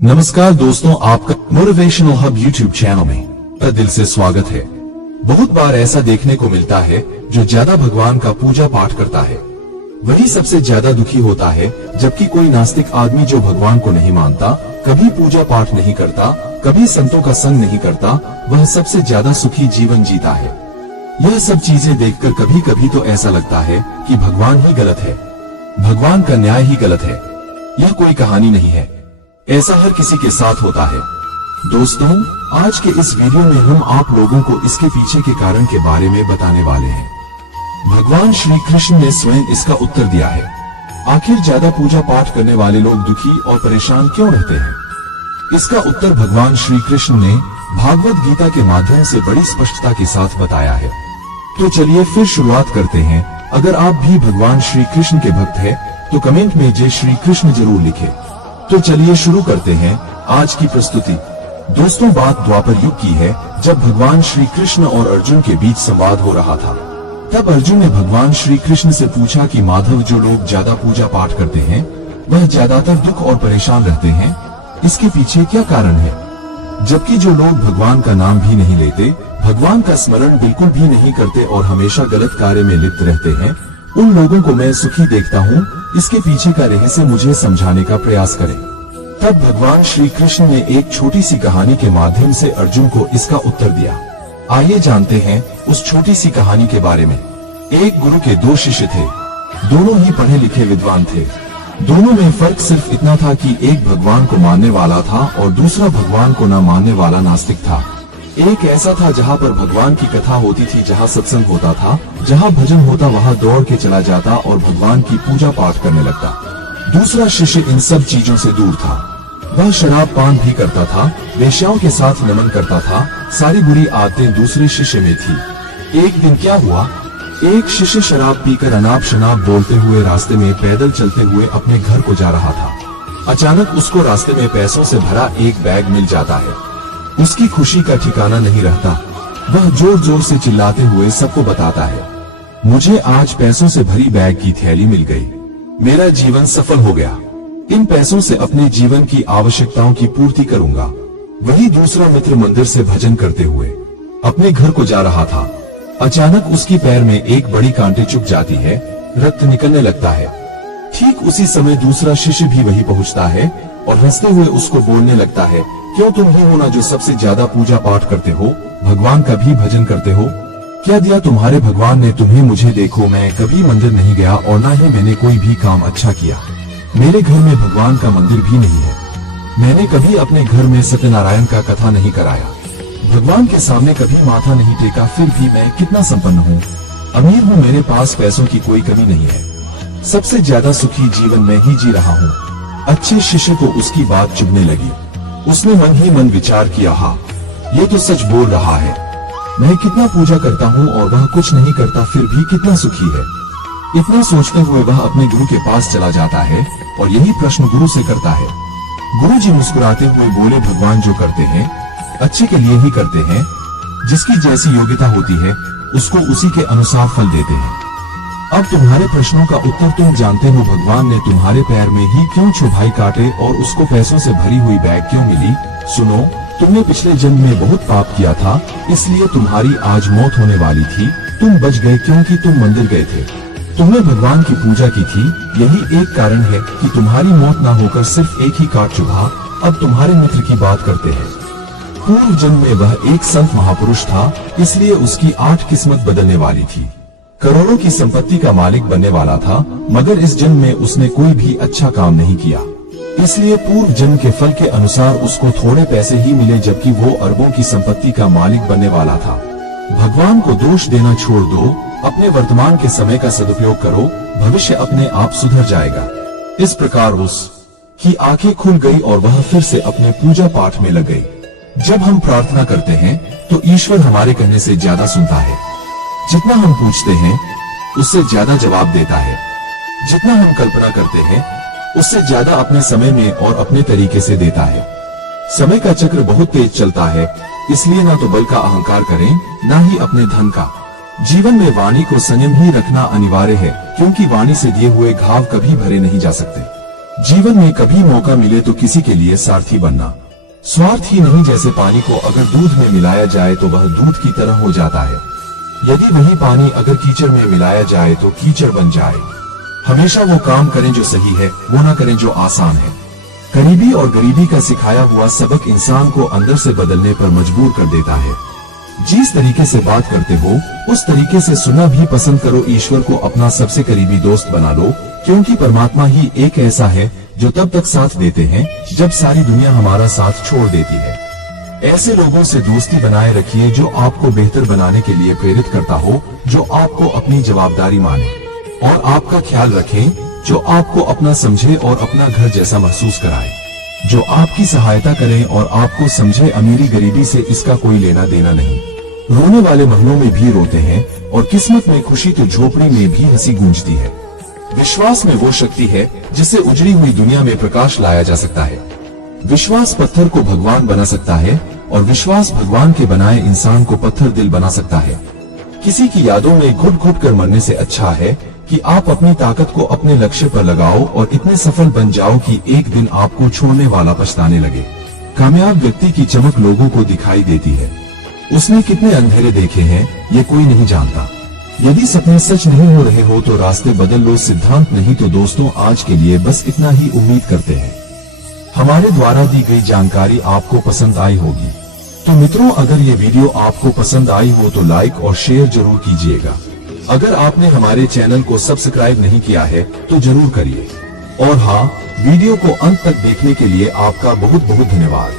नमस्कार दोस्तों, आपका मोटिवेशनल हब यूट्यूब चैनल में दिल से स्वागत है। बहुत बार ऐसा देखने को मिलता है जो ज्यादा भगवान का पूजा पाठ करता है वही सबसे ज्यादा दुखी होता है, जबकि कोई नास्तिक आदमी जो भगवान को नहीं मानता, कभी पूजा पाठ नहीं करता, कभी संतों का संग नहीं करता, वह सबसे ज्यादा सुखी जीवन जीता है। यह सब चीजें देखकर कभी कभी तो ऐसा लगता है कि भगवान ही गलत है, भगवान का न्याय ही गलत है। यह कोई कहानी नहीं है, ऐसा हर किसी के साथ होता है। दोस्तों, आज के इस वीडियो में हम आप लोगों को इसके पीछे के कारण के बारे में बताने वाले हैं। भगवान श्री कृष्ण ने स्वयं इसका उत्तर दिया है। आखिर ज्यादा पूजा पाठ करने वाले लोग दुखी और परेशान क्यों रहते हैं? इसका उत्तर भगवान श्री कृष्ण ने भागवत गीता के माध्यम से बड़ी स्पष्टता के साथ बताया है। तो चलिए फिर शुरुआत करते हैं। अगर आप भी भगवान श्री कृष्ण के भक्त हैं, तो कमेंट में जय श्री कृष्ण जरूर लिखें। तो चलिए शुरू करते हैं आज की प्रस्तुति। दोस्तों, बात द्वापर युग की है, जब भगवान श्री कृष्ण और अर्जुन के बीच संवाद हो रहा था। तब अर्जुन ने भगवान श्री कृष्ण से पूछा कि माधव, जो लोग ज्यादा पूजा पाठ करते हैं वह ज्यादातर दुख और परेशान रहते हैं, इसके पीछे क्या कारण है? जबकि जो लोग भगवान का नाम भी नहीं लेते, भगवान का स्मरण बिल्कुल भी नहीं करते और हमेशा गलत कार्य में लिप्त रहते हैं, उन लोगों को मैं सुखी देखता हूँ। इसके पीछे का रहस्य मुझे समझाने का प्रयास करें। तब भगवान श्री कृष्ण ने एक छोटी सी कहानी के माध्यम से अर्जुन को इसका उत्तर दिया। आइए जानते हैं उस छोटी सी कहानी के बारे में। एक गुरु के दो शिष्य थे, दोनों ही पढ़े लिखे विद्वान थे। दोनों में फर्क सिर्फ इतना था कि एक भगवान को मानने वाला था और दूसरा भगवान को न मानने वाला नास्तिक था। एक ऐसा था जहाँ पर भगवान की कथा होती थी, जहाँ सत्संग होता था, जहाँ भजन होता, वहाँ दौड़ के चला जाता और भगवान की पूजा पाठ करने लगता। दूसरा शिष्य इन सब चीजों से दूर था। वह शराब पान भी करता था, वेश्याओं के साथ नमन करता था। सारी बुरी आदतें दूसरे शिष्य में थी। एक दिन क्या हुआ, एक शिष्य शराब पीकर अनाप शनाप बोलते हुए रास्ते में पैदल चलते हुए अपने घर को जा रहा था। अचानक उसको रास्ते में पैसों से भरा एक बैग मिल जाता है। उसकी खुशी का ठिकाना नहीं रहता। वह जोर जोर से चिल्लाते हुए सबको बताता है, मुझे आज पैसों से भरी बैग की थैली मिल गई, मेरा जीवन सफल हो गया। इन पैसों से अपने जीवन की आवश्यकताओं की पूर्ति करूंगा। वही दूसरा मित्र मंदिर से भजन करते हुए अपने घर को जा रहा था। अचानक उसकी पैर में एक बड़ी कांटे चुभ जाती है, रक्त निकलने लगता है। ठीक उसी समय दूसरा शिष्य भी वहीं पहुंचता है और हंसते हुए उसको बोलने लगता है, क्यों तुम ही हो ना जो सबसे ज्यादा पूजा पाठ करते हो, भगवान का भी भजन करते हो? क्या दिया तुम्हारे भगवान ने तुम्हें? मुझे देखो, मैं कभी मंदिर नहीं गया और ना ही मैंने कोई भी काम अच्छा किया। मेरे घर में भगवान का मंदिर भी नहीं है। मैंने कभी अपने घर में सत्यनारायण का कथा नहीं कराया, भगवान के सामने कभी माथा नहीं टेका। फिर भी मैं कितना संपन्न हूँ, अमीर हूँ, मेरे पास पैसों की कोई कमी नहीं है। सबसे ज्यादा सुखी जीवन मैं ही जी रहा हूँ। अच्छे शिष्य को उसकी बात चुभने लगी। उसने मन ही मन विचार किया, हाँ, ये तो सच बोल रहा है। मैं कितना पूजा करता हूँ और वह कुछ नहीं करता, फिर भी कितना सुखी है। इतना सोचते हुए वह अपने गुरु के पास चला जाता है और यही प्रश्न गुरु से करता है। गुरुजी मुस्कुराते हुए बोले, भगवान जो करते हैं अच्छे के लिए ही करते हैं। जिसकी जैसी योग्यता होती है उसको उसी के अनुसार फल देते हैं। अब तुम्हारे प्रश्नों का उत्तर तुम जानते हो। भगवान ने तुम्हारे पैर में ही क्यों छुभाई काटे और उसको पैसों से भरी हुई बैग क्यों मिली? सुनो, तुमने पिछले जन्म में बहुत पाप किया था, इसलिए तुम्हारी आज मौत होने वाली थी। तुम बच गए क्योंकि तुम मंदिर गए थे, तुमने भगवान की पूजा की थी। यही एक कारण है कि तुम्हारी मौत ना होकर सिर्फ एक ही काट चुभा। अब तुम्हारे मित्र की बात करते हैं। पूर्व जन्म में वह एक संत महापुरुष था, इसलिए उसकी 8 किस्मत बदलने वाली थी। करोड़ों की संपत्ति का मालिक बनने वाला था, मगर इस जन्म में उसने कोई भी अच्छा काम नहीं किया, इसलिए पूर्व जन्म के फल के अनुसार उसको थोड़े पैसे ही मिले, जबकि वो अरबों की संपत्ति का मालिक बनने वाला था। भगवान को दोष देना छोड़ दो, अपने वर्तमान के समय का सदुपयोग करो, भविष्य अपने आप सुधर जाएगा। इस प्रकार उसकी आंखें खुल गई और वह फिर से अपने पूजा पाठ में लग गई। जब हम प्रार्थना करते हैं तो ईश्वर हमारे कहने से ज्यादा सुनता है। जितना हम पूछते हैं उससे ज्यादा जवाब देता है। जितना हम कल्पना करते हैं उससे ज्यादा अपने समय में और अपने तरीके से देता है। समय का चक्र बहुत तेज चलता है, इसलिए ना तो बल का अहंकार करें, ना ही अपने धन का। जीवन में वाणी को संयम ही रखना अनिवार्य है, क्योंकि वाणी से दिए हुए घाव कभी भरे नहीं जा सकते। जीवन में कभी मौका मिले तो किसी के लिए सारथी बनना। स्वार्थ ही नहीं, जैसे पानी को अगर दूध में मिलाया जाए तो वह दूध की तरह हो जाता है। यदि वही पानी अगर कीचड़ में मिलाया जाए तो कीचड़ बन जाए। हमेशा वो काम करें जो सही है, वो ना करें जो आसान है। करीबी और गरीबी का सिखाया हुआ सबक इंसान को अंदर से बदलने पर मजबूर कर देता है। जिस तरीके से बात करते हो उस तरीके से सुनना भी पसंद करो। ईश्वर को अपना सबसे करीबी दोस्त बना लो, क्योंकि परमात्मा ही एक ऐसा है जो तब तक साथ देते हैं जब सारी दुनिया हमारा साथ छोड़ देती है। ऐसे लोगों से दोस्ती बनाए रखिए जो आपको बेहतर बनाने के लिए प्रेरित करता हो, जो आपको अपनी जवाबदारी माने और आपका ख्याल रखें, जो आपको अपना समझे और अपना घर जैसा महसूस कराए, जो आपकी सहायता करें और आपको समझे। अमीरी गरीबी से इसका कोई लेना देना नहीं। रोने वाले महलों में भी रोते हैं और किस्मत में खुशी तो झोपड़ी में भी हंसी गूंजती है। विश्वास में वो शक्ति है जिससे उजड़ी हुई दुनिया में प्रकाश लाया जा सकता है। विश्वास पत्थर को भगवान बना सकता है और विश्वास भगवान के बनाए इंसान को पत्थर दिल बना सकता है। किसी की यादों में घुट घुट कर मरने से अच्छा है कि आप अपनी ताकत को अपने लक्ष्य पर लगाओ और इतने सफल बन जाओ कि एक दिन आपको छोड़ने वाला पछताने लगे। कामयाब व्यक्ति की चमक लोगों को दिखाई देती है। उसने कितने अंधेरे देखे हैं ये कोई नहीं जानता। यदि सपने सच नहीं हो रहे हो तो रास्ते बदल लो, सिद्धांत नहीं। तो दोस्तों, आज के लिए बस इतना ही। उम्मीद करते हैं हमारे द्वारा दी गई जानकारी आपको पसंद आई होगी। तो मित्रों, अगर ये वीडियो आपको पसंद आई हो तो लाइक और शेयर जरूर कीजिएगा। अगर आपने हमारे चैनल को सब्सक्राइब नहीं किया है तो जरूर करिए। और हाँ, वीडियो को अंत तक देखने के लिए आपका बहुत बहुत धन्यवाद।